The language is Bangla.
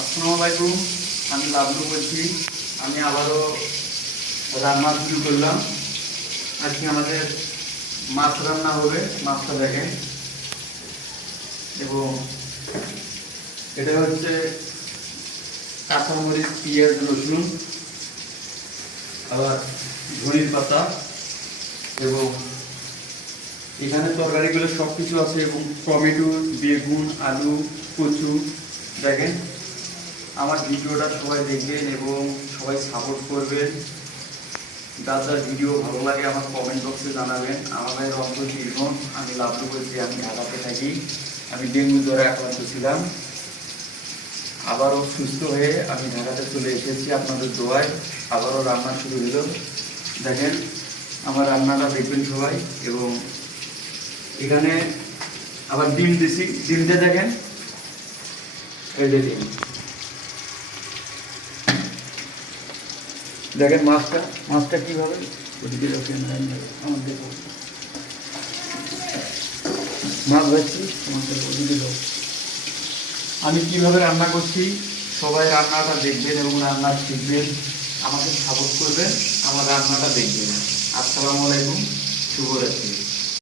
আসসালামু আলাইকুম, আমি লাবলু বলছি। আমি আবারও রান্না শুরু করলাম। আজকে আমাদের মাছ রান্না হবে, মাছটা দেখেন। এবং এটা হচ্ছে কাঁচামরিচ, পেঁয়াজ, রসুন, আবার ধনির পাতা, এবং এখানে তরকারিগুলো সব কিছু আছে, এবং টমেটো, বেগুন, আলু, কচু। দেখেন, আমার ভিডিওটা সবাই দেখবেন এবং সবাই সাপোর্ট করবেন। যার যার ভিডিও ভালো লাগে আমার কমেন্ট বক্সে জানাবেন। আমাদের রংপুর বীরভূম, আমি লাভলু বলছি, আমি ঢাকাতে থাকি। আমি ডেঙ্গু জ্বরে আক্রান্ত ছিলাম, আবারও সুস্থ হয়ে আমি ঢাকাতে চলে এসেছি আপনাদের দোয়ায়। আবারও রান্না শুরু হলো। দেখেন, আমার রান্নাটা দেখবেন সবাই। এবং এখানে আবার ডিম দিছি, ডিমটা দেখেন, এই যে ডিম। দেখেন মাছটা কীভাবে ওদিকে রাখেন, আমার দেখো মাছ ভাজছি, তোমাদের ওদিকে যাও। আমি কীভাবে রান্না করছি, সবাই রান্নাটা দেখবেন এবং রান্না শিখবেন, আমাকে সাপোর্ট করবেন, আমার রান্নাটা দেখবেন। আসসালামু আলাইকুম, শুভরাত্রি।